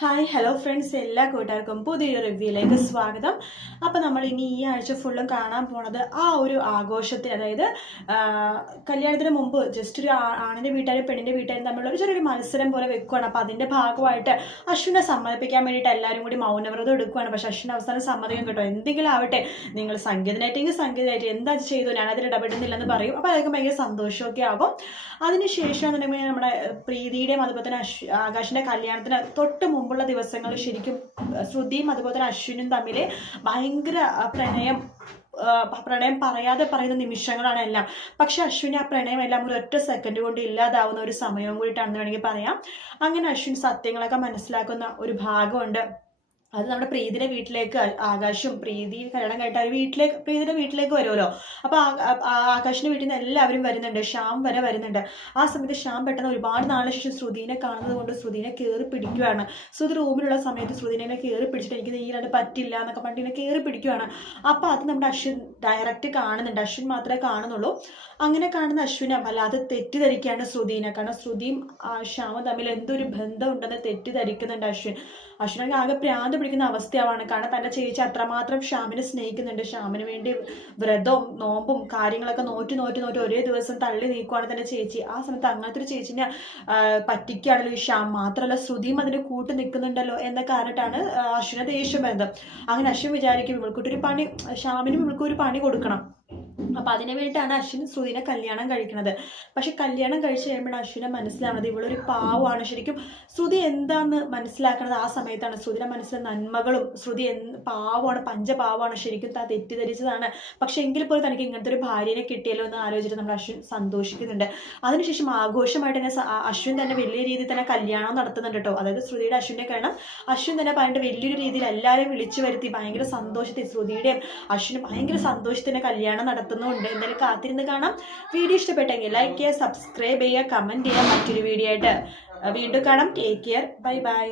Hi hello friends എല്ലാ കൂട്ടുകാർക്കും പുതിയൊരു റിവ്യൂയിലേക്ക് സ്വാഗതം. അപ്പോൾ നമ്മൾ ഇനി ഈ ആഴ്ച ഫുള്ളും കാണാൻ പോണത് ആ ഒരു ആഘോഷത്തിൽ അതായത് കല്യാണത്തിന് മുമ്പ് ജസ്റ്റ് ഒരു ആണിന്റെ വീട്ടുകാരും പെണ്ണിന്റെ വീട്ടുകാരും തമ്മിലുള്ള ഒരു ചെറിയൊരു മത്സരം പോലെ വെക്കുകയാണ് അപ്പോൾ അതിന്റെ ഭാഗമായിട്ട് അശ്വിനെ സമ്മതിപ്പിക്കാൻ വേണ്ടിയിട്ട് എല്ലാവരും കൂടി മൗനവ്രതം എടുക്കുകയാണ് പക്ഷേ അശ്വിൻ അവസാനം സമ്മതിക്കും കേട്ടോ. എന്തെങ്കിലും ആവട്ടെ നിങ്ങൾ സംഗീതനായിട്ടെങ്കിൽ സംഗീതമായിട്ട് എന്താ ചെയ്തു? ഞാൻ അതിൽ ഇടപെടുന്നില്ലെന്ന് പറയും. അപ്പോൾ അതൊക്കെ ഭയങ്കര സന്തോഷമൊക്കെ ആകും. അതിനുശേഷം എന്നുണ്ടെങ്കിൽ നമ്മുടെ പ്രീതിയുടെയും അതുപോലെ തന്നെ അശ്വ ആകാശിന്റെ കല്യാണത്തിന് തൊട്ട് മുമ്പുള്ള ദിവസങ്ങളിൽ ശരിക്കും ശ്രുതിയും അതുപോലെ തന്നെ അശ്വിനും തമ്മിൽ ഭയങ്കര പ്രണയം പ്രണയം പറയാതെ പറയുന്ന നിമിഷങ്ങളാണ് എല്ലാം. പക്ഷെ അശ്വിന് ആ പ്രണയം എല്ലാം ഒരു ഒറ്റ സെക്കൻഡ് കൊണ്ട് ഇല്ലാതാവുന്ന ഒരു സമയവും കൂടിയിട്ടാണെന്ന് വേണമെങ്കിൽ പറയാം. അങ്ങനെ അശ്വിൻ സത്യങ്ങളൊക്കെ മനസ്സിലാക്കുന്ന ഒരു ഭാഗമുണ്ട്. അത് നമ്മുടെ പ്രീതിയുടെ വീട്ടിലേക്ക് ആകാശും പ്രീതി കല്യാണം കഴിട്ട് അവർ വീട്ടിലേക്ക് പ്രീതിയുടെ വീട്ടിലേക്ക് വരുമല്ലോ അപ്പൊ ആ- ആ- ആ- ആകാശിന്റെ വീട്ടിൽ നിന്ന് എല്ലാവരും വരുന്നുണ്ട് ശ്യാം വരെ വരുന്നുണ്ട്. ആ സമയത്ത് ശ്യാം പെട്ടെന്ന് ഒരുപാട് നാളിന് ശേഷം ശ്രുതിനെ കാണുന്നത് കൊണ്ട് ശ്രുതിനെ കയറി പിടിക്കുകയാണ് ശ്രുതി റൂമിലുള്ള സമയത്ത് ശ്രുതിനെ കയറി പിടിച്ചിട്ട് എനിക്ക് നീരാണ്ട് പറ്റില്ല എന്നൊക്കെ പറഞ്ഞിട്ട് ഇങ്ങനെ കയറി പിടിക്കുകയാണ് അപ്പൊ അത് നമ്മുടെ അശ്വിൻ ഡയറക്റ്റ് കാണുന്നുണ്ട്. അശ്വിൻ മാത്രമേ കാണുന്നുള്ളൂ. അങ്ങനെ കാണുന്ന അശ്വിനെ വല്ലാതെ തെറ്റിദ്ധരിക്കുകയാണ് ശ്രുതിനെ. കാരണം ശ്രുതിയും ശ്യാമും തമ്മിൽ എന്തൊരു ബന്ധമുണ്ടെന്ന് തെറ്റിദ്ധരിക്കുന്നുണ്ട് അശ്വിൻ. അശ്വിനെ ആകെ പ്രാന്ത് പിടിക്കുന്ന അവസ്ഥയാവാണ്. കാരണം തന്റെ ചേച്ചി അത്രമാത്രം ഷ്യാമിനെ സ്നേഹിക്കുന്നുണ്ട്. ഷ്യാമിന് വേണ്ടി വ്രതവും നോമ്പും കാര്യങ്ങളൊക്കെ നോറ്റ് നോറ്റ് നോറ്റ് ഒരേ ദിവസം തള്ളി നീക്കുവാണ് തന്റെ ചേച്ചി. ആ സമയത്ത് അങ്ങനത്തെ ഒരു ചേച്ചിനെ പറ്റിക്കുകയാണല്ലോ ഈ ഷ്യാം മാത്രമല്ല ശ്രുതിയും അതിന് കൂട്ട് നിൽക്കുന്നുണ്ടല്ലോ എന്നൊക്കെ പറഞ്ഞിട്ടാണ് അശ്വിനെ ദേഷ്യം വരുന്നത്. അങ്ങനെ അശ്വിൻ വിചാരിക്കും ഇവൾക്കൊട്ടൊരു പണി ഷ്യാമിനും ഇവൾക്കൊരു പണി കൊടുക്കണം. അപ്പൊ അതിനു വേണ്ടിയിട്ടാണ് അശ്വിൻ ശ്രുതിനെ കല്യാണം കഴിക്കുന്നത്. പക്ഷെ കല്യാണം കഴിച്ച് കഴിയുമ്പോഴാണ് അശ്വിനെ മനസ്സിലാവുന്നത് ഇവളൊരു പാവമാണ് ശരിക്കും ശ്രുതി എന്താന്ന് മനസ്സിലാക്കുന്നത് ആ സമയത്താണ്. ശ്രുതിയുടെ മനസ്സിലെ നന്മകളും ശ്രുതി എന്ത് പാവമാണ് പഞ്ചപാവമാണ് ശരിക്കും താ തെറ്റിദ്ധരിച്ചതാണ്. പക്ഷെ എങ്കിൽ പോലും തനിക്ക് ഇങ്ങനത്തെ ഒരു ഭാര്യനെ കിട്ടിയല്ലോ എന്ന് ആലോചിച്ചിട്ട് നമ്മൾ അശ്വിൻ സന്തോഷിക്കുന്നുണ്ട്. അതിനുശേഷം ആഘോഷമായിട്ട് തന്നെ അശ്വിൻ തന്നെ വലിയ രീതിയിൽ തന്നെ കല്യാണം നടത്തുന്നുണ്ട് കേട്ടോ. അതായത് ശ്രുതിയുടെ അശ്വിനെ കാരണം അശ്വിൻ തന്നെ പറഞ്ഞിട്ട് വലിയൊരു രീതിയിൽ എല്ലാവരെയും വിളിച്ചു വരുത്തി ഭയങ്കര സന്തോഷത്തിൽ ശ്രുതിയുടെയും അശ്വിനും ഭയങ്കര സന്തോഷത്തിന് കല്യാണം നടത്തുന്നുണ്ട് എന്തായാലും കാത്തിരുന്ന് കാണാം. വീഡിയോ ഇഷ്ടപ്പെട്ടെങ്കിൽ ലൈക്ക് ചെയ്യുക സബ്സ്ക്രൈബ് ചെയ്യുക കമന്റ് ചെയ്യുക. മറ്റൊരു വീഡിയോ ആയിട്ട് വീണ്ടും കാണാം. Take care bye bye